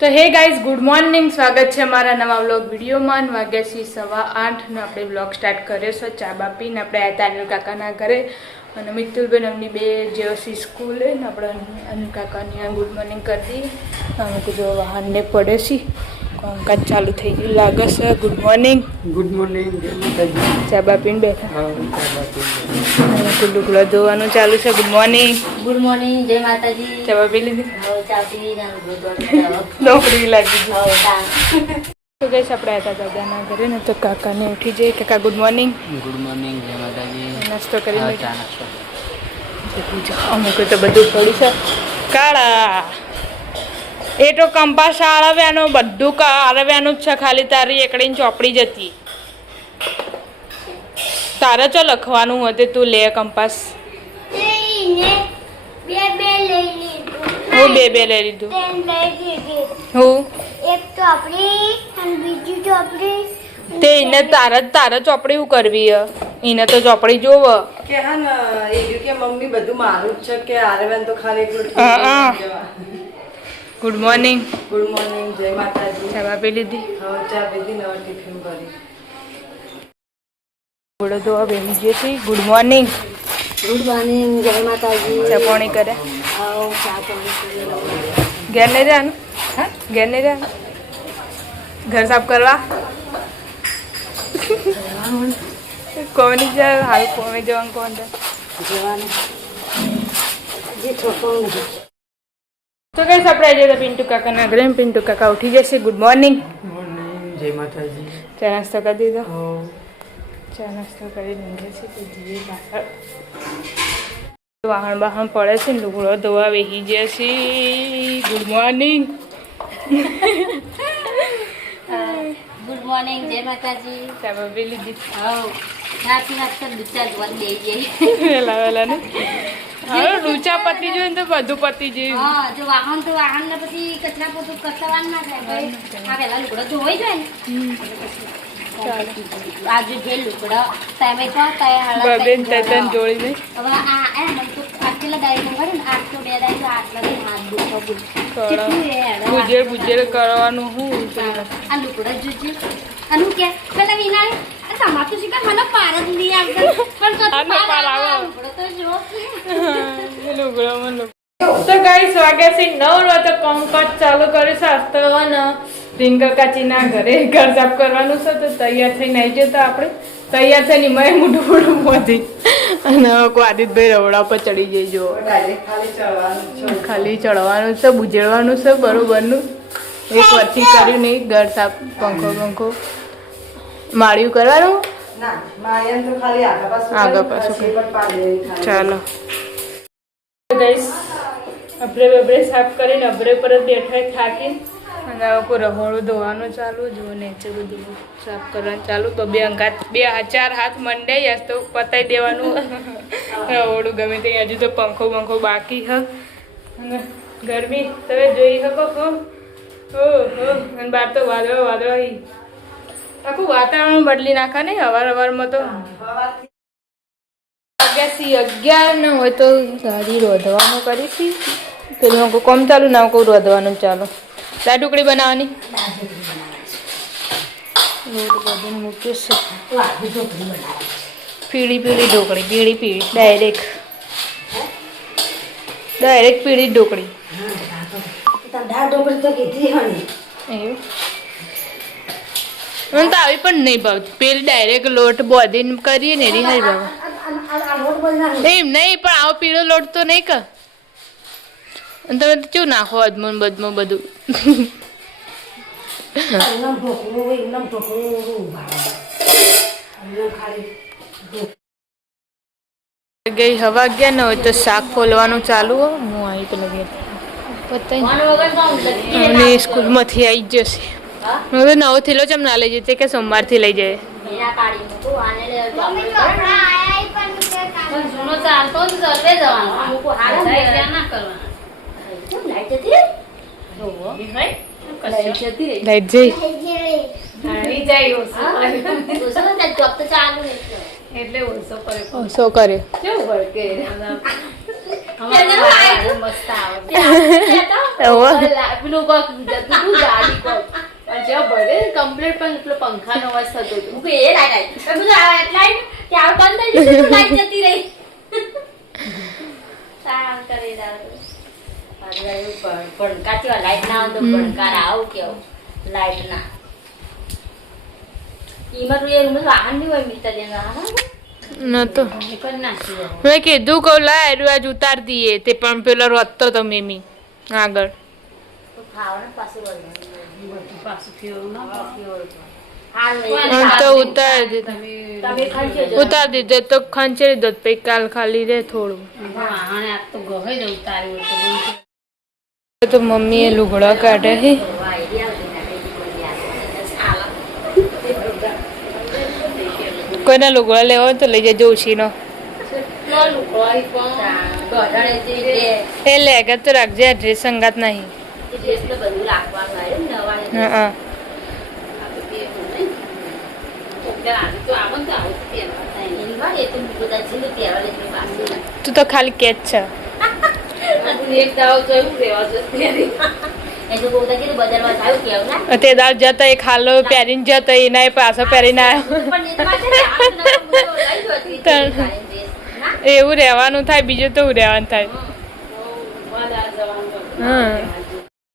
તો hey guys good morning, સ્વાગત છે અમારા નવા વ્લોગ વિડીયોમાં. વાગ્યા છે 8:15 ને આપણે વ્લોગ સ્ટાર્ટ કર્યો છે. ચા બા પીને આપણે આવ્યા અનિલ કાકાના ઘરે અને મિત્તુલબેન અમની બે જેઓસી સ્કૂલે ને આપણે અનિલ કાકાની ગુડ મોર્નિંગ કરી દઈએ. અમુક જો વાહનને પડે છે, કામકાજ ચાલુ થઈ ગયું લાગે છે. Good morning. Good morning. ચા બા પીને બેઠા લુગડા ધોવાનું ચાલુ છે. Good morning. ગુડ મોર્નિંગ, જય માતાજી. ચા બા પી લીધી? ચા પી નોકરી લાગી ગઈ. તો ગઈશ આપણે હતા દાદાના ઘરે ને તો કાકાને ઉઠી જઈએ. કાકા ગુડ મોર્નિંગ. ગુડ મોર્નિંગ, જય માતાજી. નાસ્તો કરી લો. ચા નાસ્તો. અમુક તો બધું પડી છે કાળા. એ તો કંપાસ આળવ્યાનું બધું આળવ્યાનું જ છે, ખાલી તારી એકડીને ચોપડી જતી. તારે ચો લખવાનું હતું, તું લે કંપાસ. હું બે લઈ લીધું. હું તે એને તારે ચોપડી શું કરવી? એને તો ચોપડી જોવ કે હા ને એ કે મમ્મી બધું મારું જ છે કે આરવેન તો ખાલી એટલું ગુડ મોર્નિંગ. ગુડ મોર્નિંગ, જય માતાજી. ચા પી લીધી? હવે ચા પીધી, નવા ટિફિન કરી. ઘોડો ધોવા બેસી ગયો છે. Good morning. ગુડ મોર્નિંગ, જય માતાજી. ચા પાણી કરે? ચા પાણી ઘેર નહીં રહેવાનું? હા, ઘેર નહીં રહેવાનું? ઘર સાફ કરવા કોની જાય? હાલ કોને જવાનું? કોણ જવાનું જે છોકરું તો કઈ આપણે આજે તો પિન્ટુ કાકાના ઘરે. પિન્ટુ કાકા ઉઠી જશે. Good morning. મોર્નિંગ, જય માતાજી. ચા નાસ્તો કરી દીધો? ચા નાસ્તો કરી નીકળે છે તો જઈએ પાછળ. વાહણ બાહણ પડે છે ને લુગડો ધોવા વેહી ગયા છે. Good morning. ગુડ મોર્નિંગ, જય માતાજી. ચા બી લીધી? નાથી નાસ્તા દૂચા જોવા દે જઈ વેલા ને હવે રૂચા પતી જોઈને તો બધું પતી જાય. હા, જો વાહન તો વાહન ને પછી કચરા પોતું કચરાવાનું ના થાય ભાઈ. આ પેલા લુગડો ધોવાઈ જાય ને આજે જે લુગડો તમે તો બબેન તન જોડી નહીં. હવે આ આટલા દાઈ મંગાડે ને 8 તો 2 દાઈ આટલા દે હાથ દુખો ગુજેર કરવાનું હું આ લુગડો જોજે અનુ કે પેલા વિના તમારું શીખા મને પાર જ નહીં આવતો પણ તો પાર આવે લુગડો તો જો તો ગાઈસ વાગ્યા છે 9 તો કામકાજ ચાલુ કર્યું છે. આસ્તવાના રિંકા કાચીના ઘરે ઘર સાફ કરવાનું છે તો તૈયાર થઈને આવી જતા આપણે. તૈયાર થઈને મેં મોઢું મોઢી અને આદિતભાઈ રવડા પર ચડી જઈજો. ખાલી ચડવાનું છે, બુજેડવાનું છે બરોબરનું. એક વર્ષથી કર્યું નહીં ઘર સાફ. પંખો માળિયું કરવાનું આગળ પાછું. ચાલો ગાઈસ અબરે બબરે સાફ કરીને અબરે પર બેઠા થાકી અને કોઈ રહોડું ધોવાનું ચાલુ. જો નીચે બધું સાફ કરવાનું ચાલુ. તો બે અંગાત 4 હાથ મંડે યાર તો પતાવી દેવાનું રહોડું ગમે તે. હજુ તો પંખો બાકી હ અને ગરમી તમે જોઈ શકો છો. અને બહાર તો વાદળો આખું વાતાવરણ બદલી નાખા નહીં અવારમાં. તો 11 ન હોય તો ગાડી રોધવાનું કરીશી. પેલું કોમ ચાલુ ના કહું રોધવાનું ચાલો. દાળ ઢોકળી બનાવવાની લોટ બધું મૂક્યું છે. પીળી ઢોકળી પીળી ડાયરેક્ટ પીળી ઢોકળી. એવું મને તો આવી પણ નહીં ભાવતી. પેલી ડાયરેક્ટ લોટ બોધીને કરીએ ને એની નહીં ભાવ. એમ નહીં પણ આવો પીળો લોટ તો નહીં કર. અને તમે તો શું નાખો અજમો બધું. ગઈ હવા ગયા ને હોય તો શાક ફોલવાનું ચાલુ હો. હું આવી પેલા ગયા સ્કૂલમાંથી આવી જ જશે. હું તો નવો થેલો ચમ ના લઈ જતી કે સોમવારથી લઈ જાય. લાઈટ જઈ ઓછો કર્યો. મસ્ત આવે પેલું કોક જતું ગાડી કોક પણ જ્યાં ભરે કમ્પ્લીટ પણ એટલો પંખાનો અવાજ થતો હતો હું એ લાઈટ ત્યાં બંધ થઈ ગયું લાઈટ જતી રહી સામ કરી ભણકાતી લાઈટ ના આવે તો ભણકાર આવું કેવું લાઈટ ના એમાં તું એ રૂમ વાહન નહીં હોય મિત્ર નતો મેં કીધું કહું લાય આજ ઉતાર દઈએ તે પણ પેલો રોતો તો મેમી આગળ તો ઉતાર દીધો તો ખંચેરી દો પછી કાલ ખાલી રે થોડું તો મમ્મી એ લુગડા કાઢે છે કોઈના લુગડા લેવા હોય તો લઈ જજો ઉછીનો એ લેગા તો રાખજે આ ડ્રેસ સંગાત નહીં હા તું તો ખાલી કેચ છે તે દાળ જતા એ ખાલો પહેરીને જતો એના એ પાછો પહેરીને આવ્યો એવું રહેવાનું થાય બીજું તો રહેવાનું થાય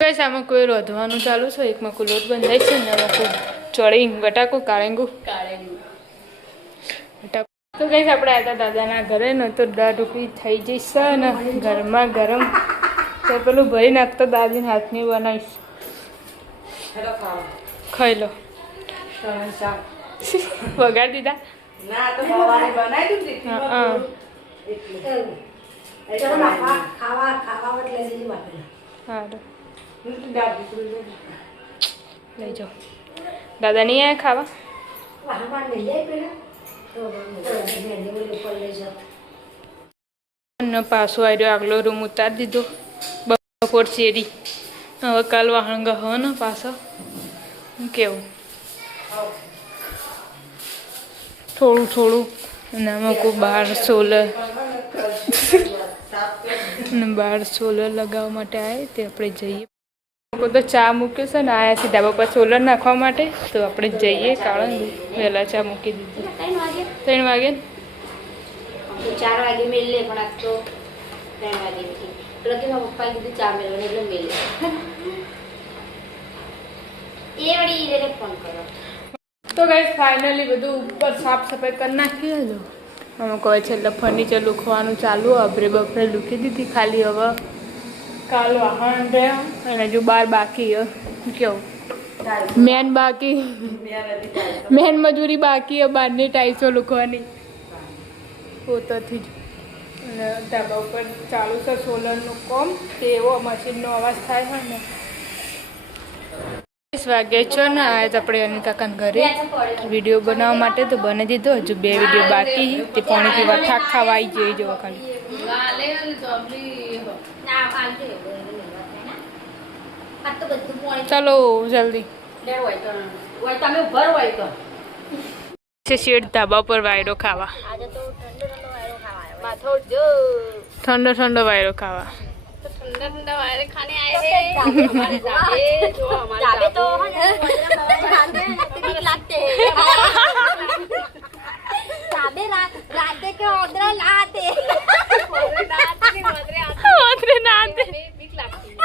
કઈ આમાં કોઈ રોધવાનું ચાલુ છે એકમાં કુલોટ બંધાય છે ને આમાં કોઈ ચડી બટાકો કાળેંગું તો કઈ આપણે આવ્યા દાદાના ઘરે ને તો દાળ ઢોકળી થઈ જઈશ ને ગરમા ગરમ તો પેલું ભરી નાખતો દાદીને હાથની બનાવીશ ખાઈ લો વગાડી દીધા લઈ જાઓ દાદા નહીં આયા ખાવા પાછો આવ્યો આગલો રૂમ ઉતારી દીધો બપોર શેરી હવે કાલ વાહણ ગહો ને પાછો કેવું થોડું થોડું અને આમાં કોઈ બાર સોલર લગાવવા માટે આવે તે આપણે જઈએ લોકો તો ચા મૂક્યો છે ને આયા સીધા બાપા સોલર નાખવા માટે તો આપણે જઈએ કારણ વહેલા ચા મૂકી દીધી 3 વાગે 4 વાગે મેલે પણ આ તો 3 વાગે મેલે એટલે કે મારા પપ્પા કીધું ચા મેળવને એટલે મેલે એ વળી એને ફોન કરો તો ગાઈસ ફાઇનલી બધું ઉપર સાફ સફાઈ કરી નાખી હજો અમે કહે છે એટલે ફર્નિચર લૂખવાનું ચાલુ અભરે બપરે લૂકી દીધી ખાલી હવે કાલ વાહન રહ્યા અને હજુ 12 બાકી કેવું મેન બાકી મેન મજૂરી બાકી બહારની ટાઈસો લૂખવાની પોતાથી જ અને ધાબા ઉપર ચાલુ છે સોલરનું કામ તે એવો મશીનનો અવાજ થાય છે ને 20 વાગે છો ને આ આપણે અનિલ કાકાના ઘરે વિડીયો બનાવવા માટે તો બની દીધો હજુ 2 વિડીયો બાકી તે પાણી પીવા ઠાક ખાવા આવી જઈ જવા ખાલી ચલો જલ્દી શેડ ધાબા પર વાયરો ખાવા ઠંડો ઠંડો વાયરો ખાવા ठंडा वायरे खाने आए हैं हमारे जो हमारे तो लगते हैं साबे राते के ओदरा लाते ओदरे नाते बिक लगती है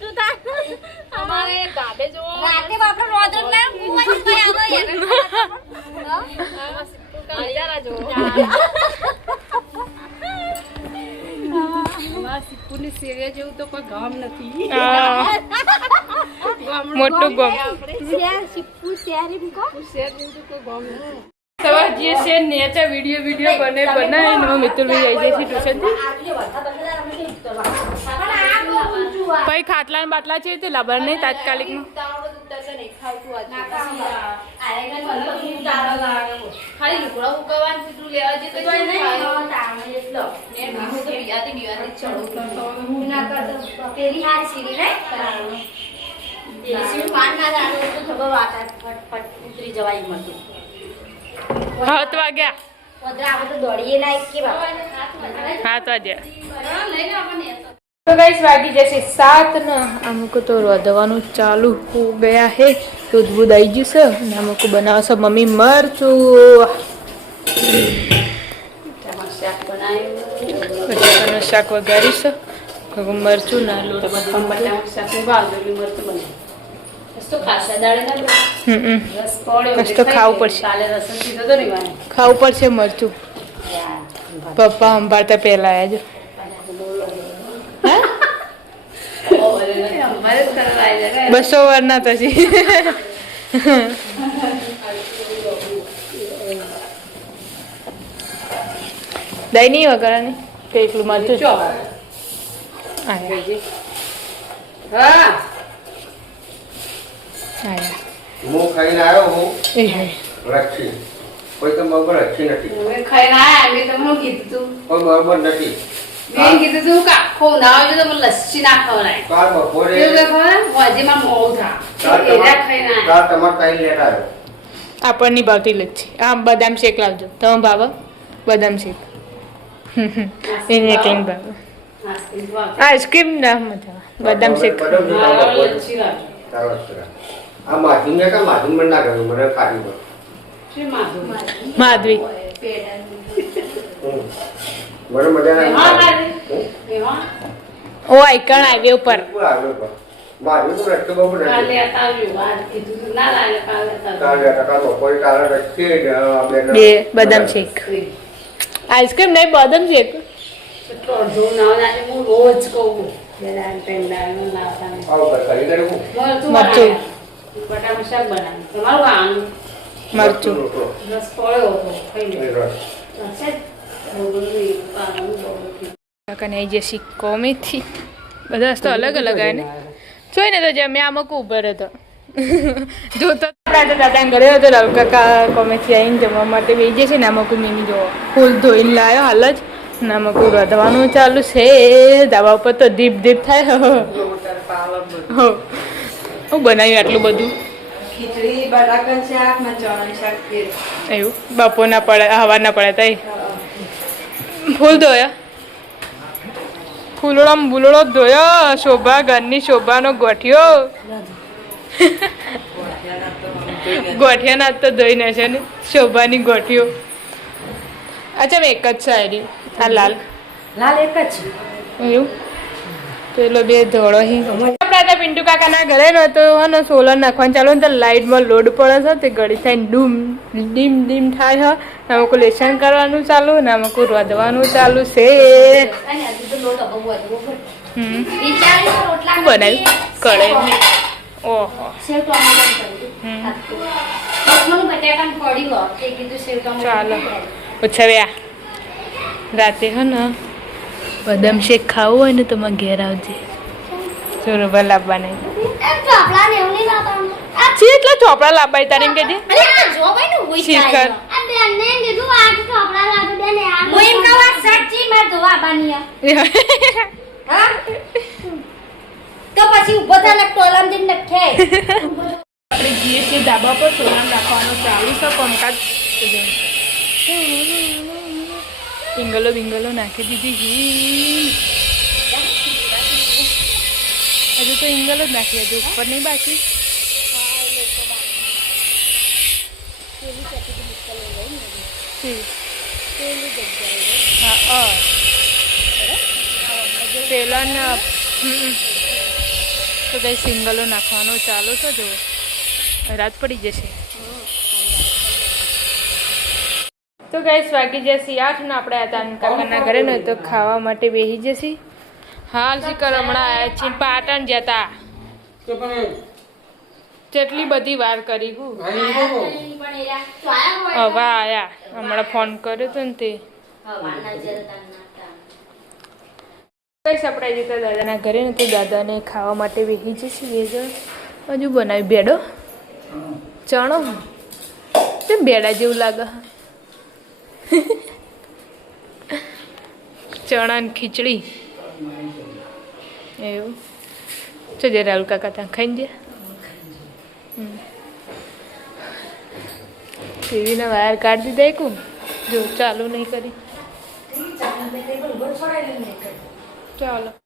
सुधा हमारे दादे जो राते बापरे ओदरा ना मुंह में आवे यार का नजारा जो સિપ્પુની સેવે જેવું તો કોઈ ગામ નથી મોટું ગામ સિપ્પુ શહેરી કો શહેર જેવું તો કોઈ ગામ નથી સવાર જે છે નેચા વિડિયો બનાવીને મિતુલભાઈ જઈ જશે ટ્યુશનથી ભાઈ ખાટલા બાટલા છે તે લાબર નહીં તાત્કાલિકમાં ખાલી લુગડા ઉકવવાનું તું લેવા જે તો પેલી હારી સીરી ને પેલી સીરી પાન ના જાણો તો ખબર વાત ફટ ઉતરી જવાય મળતું 7 વાગ્યા હા તો જ તો ગાઈસ વાગી જશે 7 ને અમુક તો રોધવાનું ચાલુ હો ગયા હે દૂધ બૂધ આવી ગયું છે અને અમુક બનાવશે મમ્મી મરચું બટાકાનું શાક વઘારીશ મરચું ના લોટ તો ખાવું પડશે ખાવું પડશે મરચું પપ્પા સંભાળતા પહેલા જ બસો વાર ના પછી દહીં નહીં વગરની કે એટલું મરચું હું ખાઈને આવ્યો હું રક્ષી કોઈ તો બરોબર રક્ષી નથી ખાઈને આયા મેં તમને કીધું તું કોઈ બરોબર નથી મેં કીધું તું કાખો ના હોય તો મને લસ્સી ના ખવડાય કાલ બપોરે એવું ખબર મોજીમાં મોં થા એરા ખાઈને આયા કાલ તમારે કઈ લેટ આવ્યો આપણની ભાવતી લચ્છી આમ બદામ શેક લાવજો તમે ભાવ બદામ શેક એને કઈ ભાવ આઈસ્ક્રીમ ના મજા બદામ શેક આ માધુમ ને કા માધુમ મને ના ગયું મને ખાધી માધવી મને મજા ના ઓ આઈકણ હાઈવે ઉપર માધુમ તો રસ્તો બહુ કાલે આવ્યું વાત કીધું તું ના લાગે કાલે બપોરે કાલે રસ્તે બે બદામ શેક આઈસ્ક્રીમ નહીં બદામ શેક અડધું ના લાગે હું રોજ કહું પેલા પેંડાનું નાસ્તાને ખરી કર્યું મરચું બટાકાનું શાક બનાવ્યું તમારું આનું મરચું રસ પડ્યો હતો ખાઈ લે રસ હશે થોડું પાનું બહુ કાકાને આવી જશે કોમેથી બધા તો અલગ અલગ આવે ને જોઈ ને તો મેં આમાં ઉભર હતો જોતો આપણે દાદાને ઘરે હતો રાહુલ કાકા કોમેથી આવીને જમવા માટે બેસી જશે ને આમાં મીમી જો ફૂલ ધોઈને લાવ્યો હાલ જ ને આમાં રોધવાનું ચાલુ છે ધાબા ઉપર તો દીપ દીપ થાય હો હું બનાવ્યું આટલું બધું ખીચડી બટાકાનું શાક ને ચણાનું શાક એવું બપોરના પડે હવારના પડે તઈ ફૂલ ધોયા ફૂલડો બુલડો ધોયો શોભા ઘરની શોભાનો ગોઠિયો ગોઠિયા ના તો ધોઈને છે ને શોભાની ગોઠિયો અચ્છા મેં એક જ છે આરી આ લાલ એક જ એવું પેલો બે ધોળો આપણા પિન્ટુ કાકાના ઘરે નતો ને સોલર નાખવાનું ચાલુ ને તો લાઇટમાં લોડ પડે છે તે ઘડી થઈને ડીમ ડીમ થાય છે અમુક લેસન કરવાનું ચાલુ ને અમુક રોધવાનું ચાલુ છે બનાવ્યું કળે ઓહો ચાલો ઉછવ્યા રાતે હે ને બદામ શેક ખાવું હોય ને તો માં ઘેર આવજે ચોરોબા લાવવા નહીં એટલા ચોપડા લાવવા તારે એમ કે શીખર પછી ઉભો થાય ટોલામ દિન નખે આપણે જઈએ છીએ ધાબા પર સોલામ રાખવાનું ચાલુ છે કોમકાજ પિંગલો બિંગલો નાખી દીધી હજુ તો ઇંગલ જ નાખી હજુ ઉપર નહીં બાકી હા પેલા તો કઈ સિંગલો નાખવાનો ચાલુ છે જો રાત પડી જશે તો ગાઈસ વાગી જશે 8 ને આપણે હતા કાકાના ઘરે ને તો ખાવા માટે બેસી જશે હાલ શીકર હમણાં આવ્યા છીએ પાટણ જતા કેટલી બધી વાર કરી હવે આયા હમણાં ફોન કર્યો હતો ને તે આપણે જતા દાદાના ઘરે ને તો દાદાને ખાવા માટે બેસી જશે બે જણ હજુ બનાવી બેડો ચણો કેમ બેડા જેવું લાગે ચણા ને ખીચડી એવું તો જે રાહુલ કાકા ત્યાં ખાઈને જાય ટીવીના વાયર કાઢી દીધા એકું જો ચાલુ નહીં કરી ચાલો